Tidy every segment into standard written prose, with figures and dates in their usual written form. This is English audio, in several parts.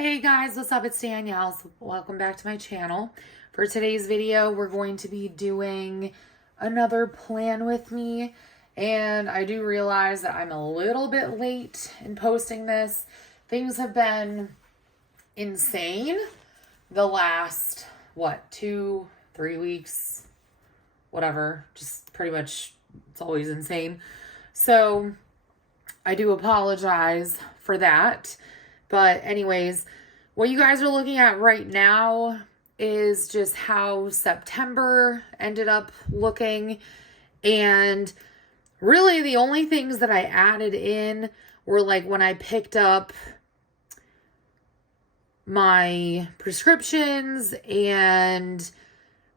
Hey guys, what's up? It's Danielle. So welcome back to my channel. For today's video, we're going to be doing another plan with me. And I do realize that I'm a little bit late in posting this. Things have been insane the last, 2-3 weeks, whatever. Just pretty much, it's always insane. So I do apologize for that. But anyways, what you guys are looking at right now is just how September ended up looking. And really the only things that I added in were like when I picked up my prescriptions and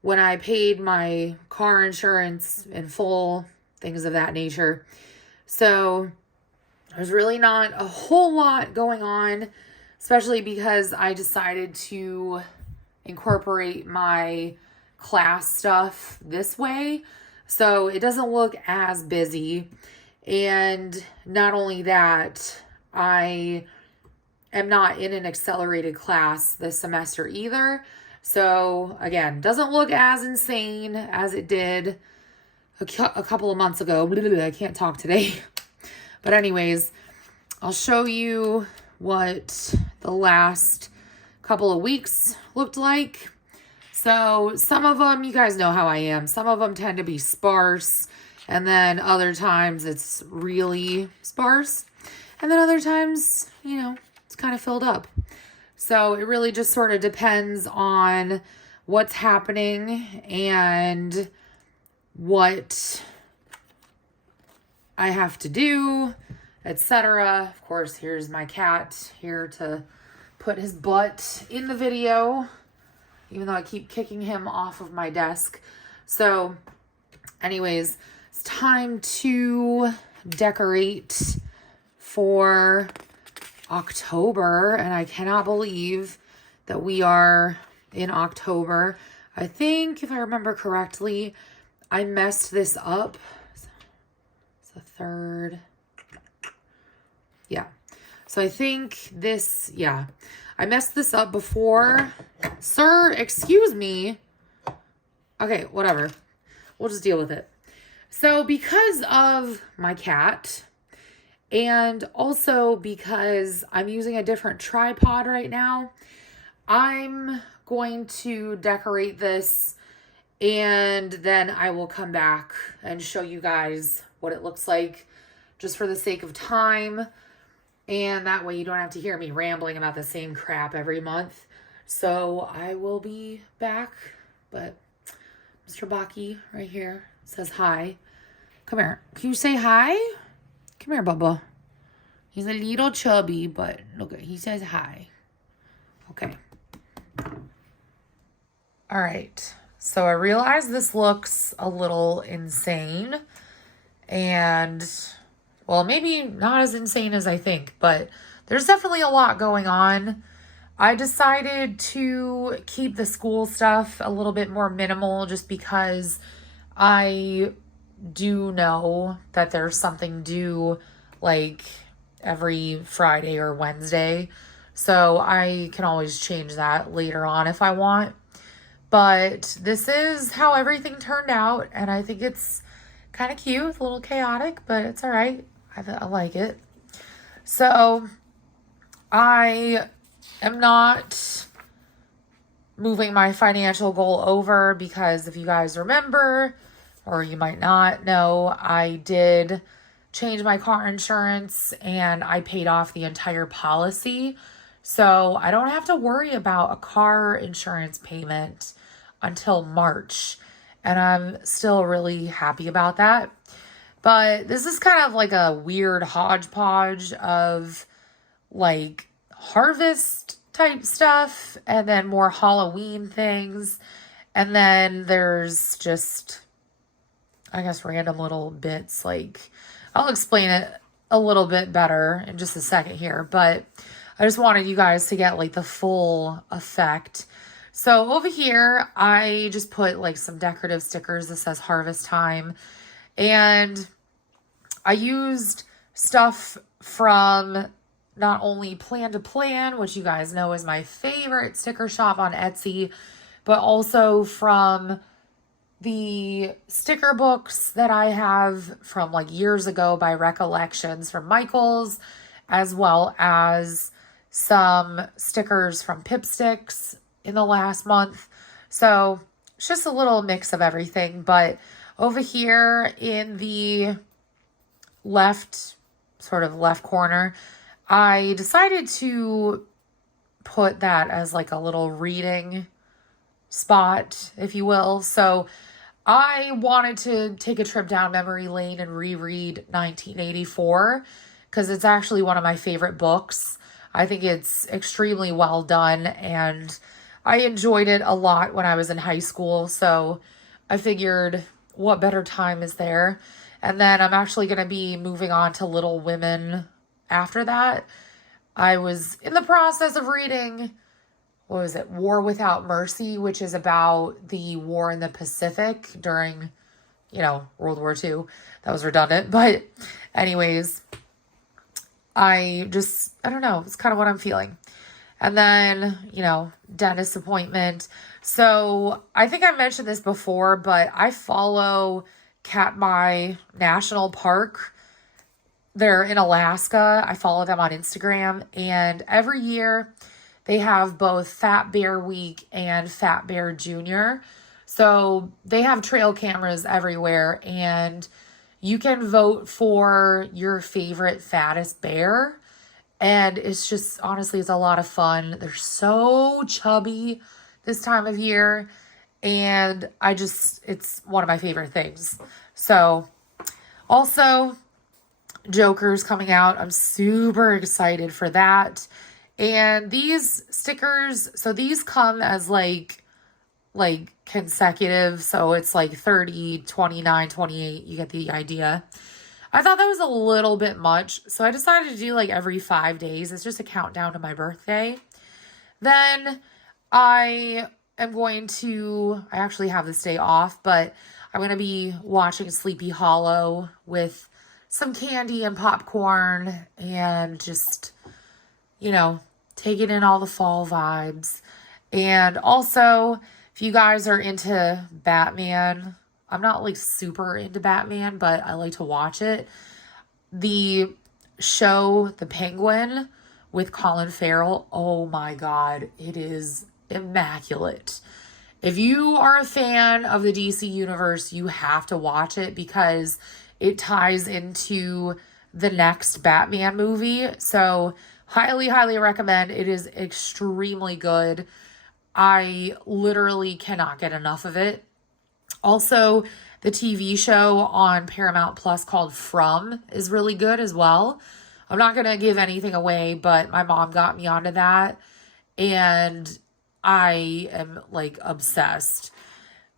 when I paid my car insurance in full, things of that nature. So there's really not a whole lot going on, especially because I decided to incorporate my class stuff this way. So it doesn't look as busy. And not only that, I am not in an accelerated class this semester either. So again, doesn't look as insane as it did a couple of months ago. I can't talk today. But anyways, I'll show you what the last couple of weeks looked like. So some of them, you guys know how I am. Some of them tend to be sparse. And then other times it's really sparse. And then other times, it's kind of filled up. So it really just sort of depends on what's happening and what I have to do, etc. Of course, here's my cat here to put his butt in the video, even though I keep kicking him off of my desk. So anyways, it's time to decorate for October, and I cannot believe that we are in October. I think, if I remember correctly, I messed this up. The 3rd. Yeah. So I think this, I messed this up before. Sir, excuse me. Okay, whatever. We'll just deal with it. So because of my cat, and also because I'm using a different tripod right now, I'm going to decorate this and then I will come back and show you guys what it looks like just for the sake of time. And that way you don't have to hear me rambling about the same crap every month. So I will be back. But Mr. Baki right here says hi. Come here. Can you say hi? Come here, Bubba. He's a little chubby, but look, he says hi. Okay. All right. So I realize this looks a little insane. And, well, maybe not as insane as I think, but there's definitely a lot going on. I decided to keep the school stuff a little bit more minimal just because I do know that there's something due like every Friday or Wednesday. So I can always change that later on if I want. But this is how everything turned out, and I think it's kind of cute, a little chaotic, but it's all right. I like it. So I am not moving my financial goal over because if you guys remember, or you might not know, I did change my car insurance and I paid off the entire policy. So I don't have to worry about a car insurance payment until March. And I'm still really happy about that. But this is kind of like a weird hodgepodge of like harvest type stuff and then more Halloween things. And then there's just, I guess, random little bits. Like, I'll explain it a little bit better in just a second here. But I just wanted you guys to get like the full effect. So over here, I just put like some decorative stickers that says harvest time. And I used stuff from not only Plan to Plan, which you guys know is my favorite sticker shop on Etsy, but also from the sticker books that I have from like years ago by Recollections from Michaels, as well as some stickers from Pipsticks in the last month. So it's just a little mix of everything. But over here in the sort of left corner, I decided to put that as like a little reading spot, if you will. So I wanted to take a trip down memory lane and reread 1984 because it's actually one of my favorite books. I think it's extremely well done and I enjoyed it a lot when I was in high school. So I figured, what better time is there? And then I'm actually going to be moving on to Little Women after that. I was in the process of reading, what was it, War Without Mercy, which is about the war in the Pacific during, World War II. That was redundant. But anyways, I don't know. It's kind of what I'm feeling. And then, dentist appointment. So I think I mentioned this before, but I follow Katmai National Park. They're in Alaska. I follow them on Instagram. And every year they have both Fat Bear Week and Fat Bear Junior. So they have trail cameras everywhere and you can vote for your favorite fattest bear. And it's just, honestly, it's a lot of fun. They're so chubby this time of year. And it's one of my favorite things. So also Joker's coming out. I'm super excited for that. And these stickers, so these come as like consecutive. So it's like 30, 29, 28. You get the idea. I thought that was a little bit much. So I decided to do like every 5 days. It's just a countdown to my birthday. Then I actually have this day off, but I'm going to be watching Sleepy Hollow with some candy and popcorn and just, taking in all the fall vibes. And also, if you guys are into Batman, I'm not like super into Batman, but I like to watch it. The show, The Penguin with Colin Farrell, oh my God, it is immaculate. If you are a fan of the DC universe, you have to watch it because it ties into the next Batman movie. So highly, highly recommend. It is extremely good. I literally cannot get enough of it. Also, the TV show on Paramount Plus called From is really good as well. I'm not going to give anything away, but my mom got me onto that and I am like obsessed.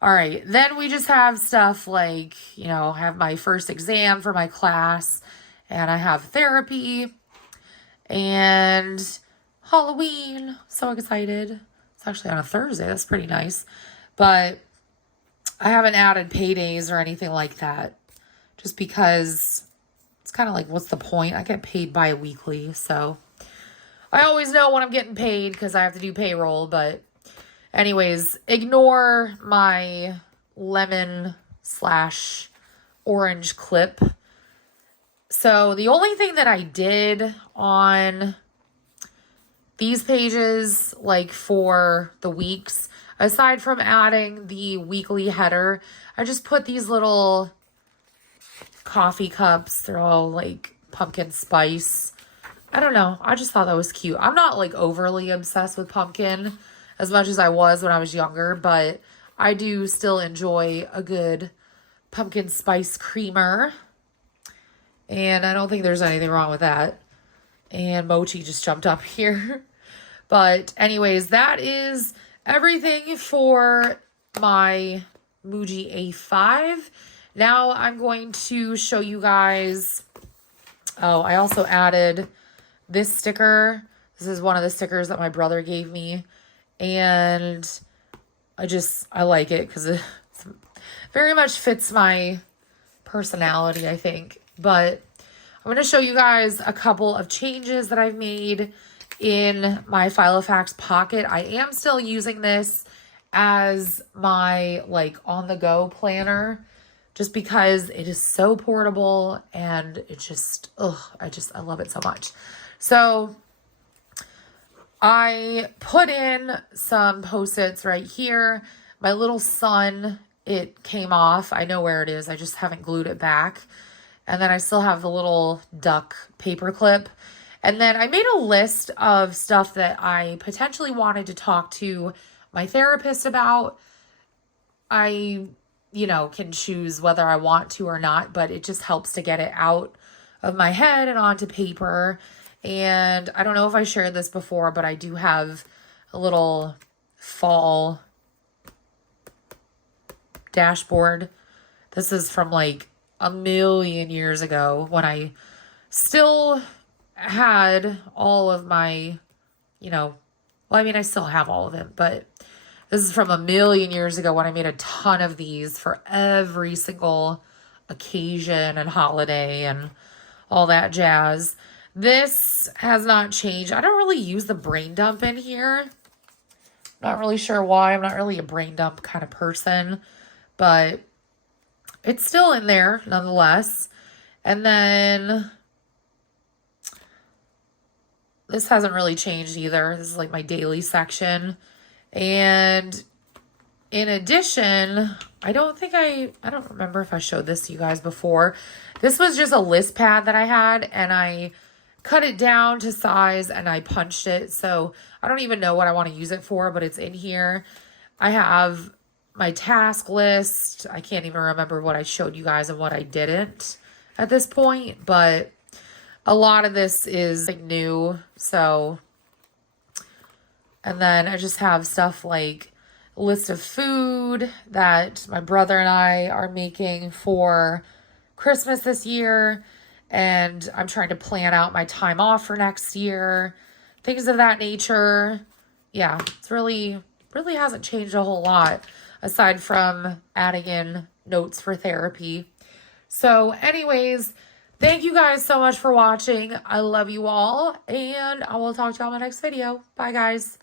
All right, then we just have stuff like, I have my first exam for my class and I have therapy and Halloween. So excited. It's actually on a Thursday. That's pretty nice. But I haven't added paydays or anything like that just because it's kind of like, what's the point? I get paid bi-weekly, so I always know when I'm getting paid because I have to do payroll. But anyways, ignore my lemon/orange clip. So the only thing that I did on these pages, like for the weeks, aside from adding the weekly header, I just put these little coffee cups. They're all like pumpkin spice. I don't know. I just thought that was cute. I'm not like overly obsessed with pumpkin as much as I was when I was younger, but I do still enjoy a good pumpkin spice creamer. And I don't think there's anything wrong with that. And Mochi just jumped up here. But anyways, that is everything for my Muji A5. Now I'm going to show you guys. Oh, I also added this sticker. This is one of the stickers that my brother gave me. And I like it because it very much fits my personality, I think. But I'm going to show you guys a couple of changes that I've made in my Filofax pocket. I am still using this as my like on the go planner just because it is so portable and it just, I love it so much. So I put in some Post-its right here. My little sun, it came off. I know where it is. I just haven't glued it back. And then I still have the little duck paper clip. And then I made a list of stuff that I potentially wanted to talk to my therapist about. I, can choose whether I want to or not, but it just helps to get it out of my head and onto paper. And I don't know if I shared this before, but I do have a little fall dashboard. This is from like a million years ago when I still had all of my, I still have all of it, but this is from a million years ago when I made a ton of these for every single occasion and holiday and all that jazz. This has not changed. I don't really use the brain dump in here. Not really sure why. I'm not really a brain dump kind of person, but it's still in there nonetheless. And then this hasn't really changed either. This is like my daily section. And in addition, I don't remember if I showed this to you guys before. This was just a list pad that I had and I cut it down to size and I punched it. So I don't even know what I want to use it for, but it's in here. I have my task list. I can't even remember what I showed you guys and what I didn't at this point, but a lot of this is like new. So, and then I just have stuff like a list of food that my brother and I are making for Christmas this year. And I'm trying to plan out my time off for next year. Things of that nature. Yeah, it's really hasn't changed a whole lot aside from adding in notes for therapy. So anyways, thank you guys so much for watching. I love you all, and I will talk to you on my next video. Bye, guys.